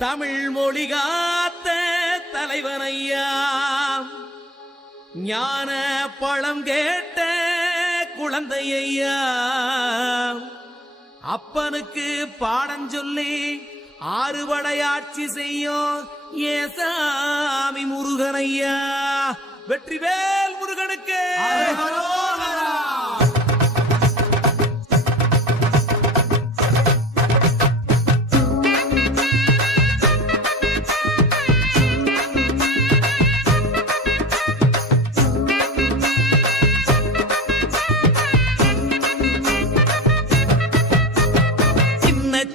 தமிழ் மொழி காத்த தலைவனையா, ஞான பழம் கேட்ட குழந்தையா, அப்பனுக்கு பாடம் சொல்லி ஆறுபடையாட்சி செய்யும் ஏசாமி முருகனையா. வெற்றிவேல் முருகனுக்கு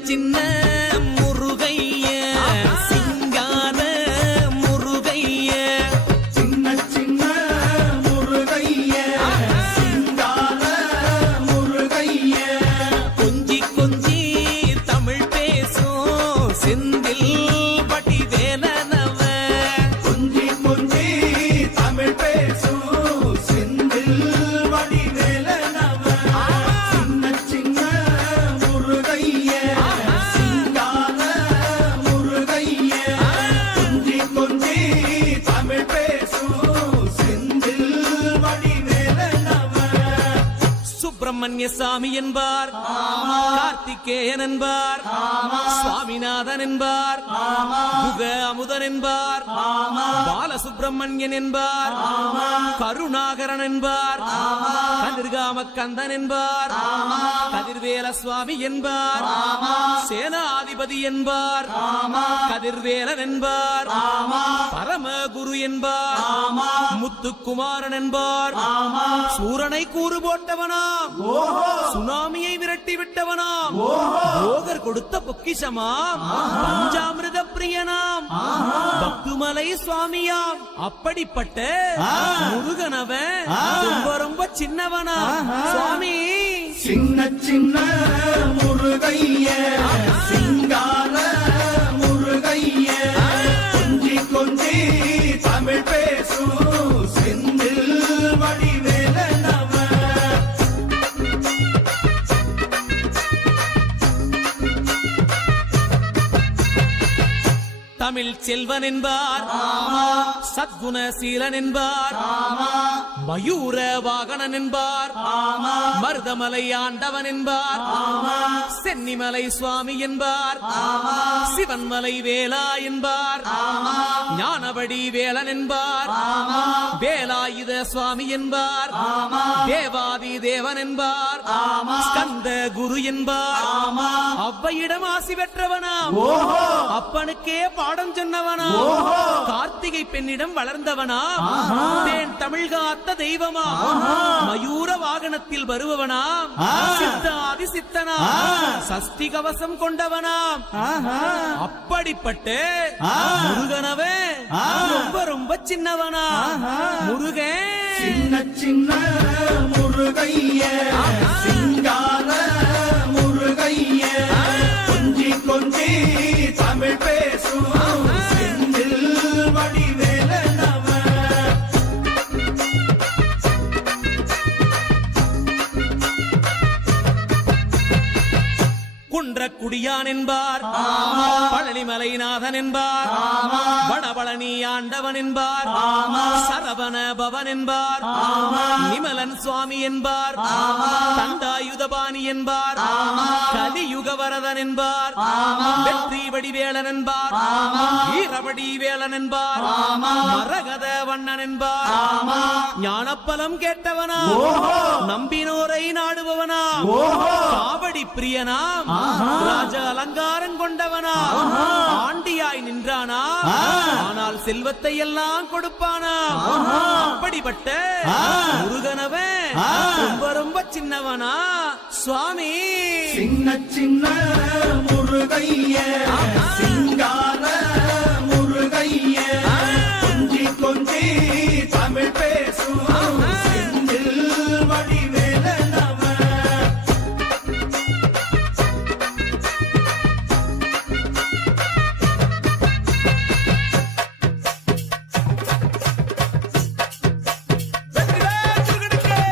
சின்ன முருகைய, சிங்கார முருகைய, சின்ன சின்ன முருகைய, சிங்கார முருகைய, கொஞ்சி கொஞ்சி தமிழ் பேசும் செந்தில் வடிவேலனவ, கொஞ்சி கொஞ்சி தமிழ் பேசும் செந்தில் வடிவேலனவ, சின்ன சின்ன முருகைய, சிங்கார முருகைய, கொஞ்சி கொஞ்சி தமிழ் பேசும் செந்தில் வடிவேலனவ. சுப்பிரமணிய சாமி என்பார், கார்த்திகேயன் என்பார், சுவாமிநாதன் என்பார், முக அமுதன் என்பார், பாலசுப்பிரமணியன் என்பார், கருணாகரன் என்பார், கதிர்காம கந்தன் என்பார், கதிர்வேல சுவாமி என்பார், சேனாதிபதி என்பார், கதிர்வேலன் என்பார், பரமகுரு என்பார், முத்துக்குமாரன் என்பார், சூரனை கூறு போட்டவனாம், சுனாமியை விரட்டி விட்டவனாம், போகர் கொடுத்த பொக்கிஷமாம், பஞ்சாமிர்த பிரியனாம், பக்துமலை சுவாமியாம். அப்படிப்பட்ட முருகனவன் ரொம்ப ரொம்ப சின்னவனா சுவாமி. சின்ன சின்ன முருகைய, சிங்கார முருகைய, கொஞ்சி கொஞ்சி தமிழ் பேசும் செந்தில் வடிவேலனவ. தமிழ் செல்வன் என்பார், சத்குணசீலன் என்பார், மயூர வாகனன் என்பார், மருதமலை ஆண்டவன் என்பார், சென்னிமலை சுவாமி என்பார், சிவன்மலை வேலா என்பார், ஞானபடி வேலன் என்பார், வேலாயுத சுவாமி என்பார், தேவாதி தேவன் என்பார், ஸ்கந்த குரு என்பார், அவ்வையிடம் ஆசி பெற்றவனாம், அப்பனுக்கே பாடம் சொன்னவனா, கார்த்திகை பெண்ணிடம் வளர்ந்தவனா, தேன் தமிழ் காத்த தெய்வமா, மயூர வாகனத்தில் வருபவனாம், சித்தாதி சித்தனா, சஷ்டி கவசம் கொண்டவனாம். அப்படிப்பட்ட முருகனவே ரொம்ப ரொம்ப சின்னவனா முருகன். சின்ன சின்ன முருகைய, சிங்கார முருகைய, கொஞ்சி கொஞ்சி தமிழ் பேசும் செந்தில் வடிவேலனவ. குன்றக்குடியான் என்பார், பழனிமலைநாதன் என்பார், வடபழனி ஆண்டவன் என்பார், சரவண பவன் என்பார், நிமலன் சுவாமி என்பார், தண்டாயுதபாணி என்பார், கலியுக வரதன் என்பார், வெற்றி வடிவேலன் என்பார், வீரவடி வேலன் என்பார், மரகத வண்ணன் என்பார், ஞானப்பலம் கேட்டவனா, நம்பினோரை நாடுபவனா, காவடி பிரியனாம், ராஜ அலங்காரம் கொண்டவனா, ஆண்டியாய் நின்றானா, ஆனால் செல்வத்தை எல்லாம் கொடுப்பானா. அப்படிப்பட்ட முருகனவன் ரொம்ப ரொம்ப சின்னவனா சுவாமி. சின்ன சின்ன முருகைய, சிங்கார முருகைய, கொஞ்சி கொஞ்சி தமிழ் பேசும் செந்தில் வடிவேலனவ.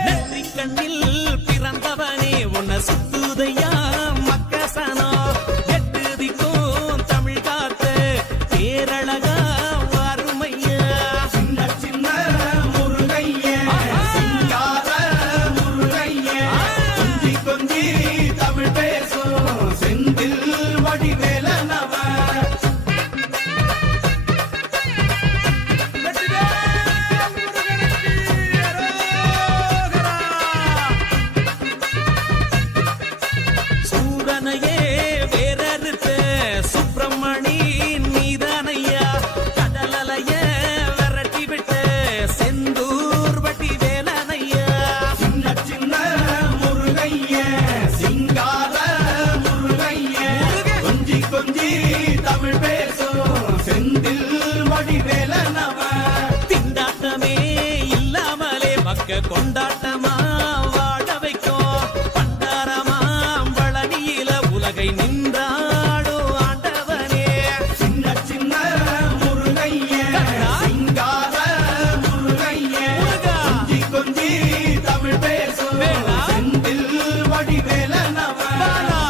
நெற்றிக் கண்ணில் பிறந்தவனே உன்னை சுத்துதையா மக்கசனா, எட்டு திக்கும் தமிழ் கொஞ்சி தமிழ் பேசும் செந்தில் வடிவேலனவ திண்டாட்டமே இல்லாமலே மக்க கொண்டாட்டமா வாழ வைக்கும் பண்டாரமாம் பழனியில உலகை நின்றாடும் ஆண்டவனே சின்ன சின்ன முருகைய சிங்கார முருகைய முருகா. கொஞ்சி கொஞ்சி தமிழ் பேசும் வேலா. செந்தில் வடிவேலனவ பாலா.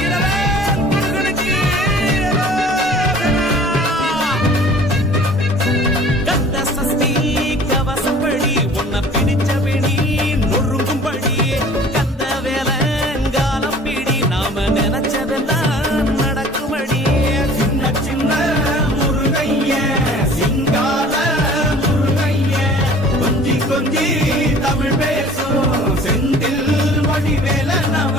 இரவேல் முருகனுக்கு இரவோதனா. கந்த சஷ்டி கவசப்படி உன்னை பிடிச்சபடி நொறுங்கும்படி கந்த வேலங்காலம் பிடி நாம நினைச்சதெல்லாம் நடக்கும்படி சின்ன சின்ன முருகைய சிங்கார முருகைய கொஞ்சி கொஞ்சி தமிழ் பேசும் செந்தில் வடிவேலனவ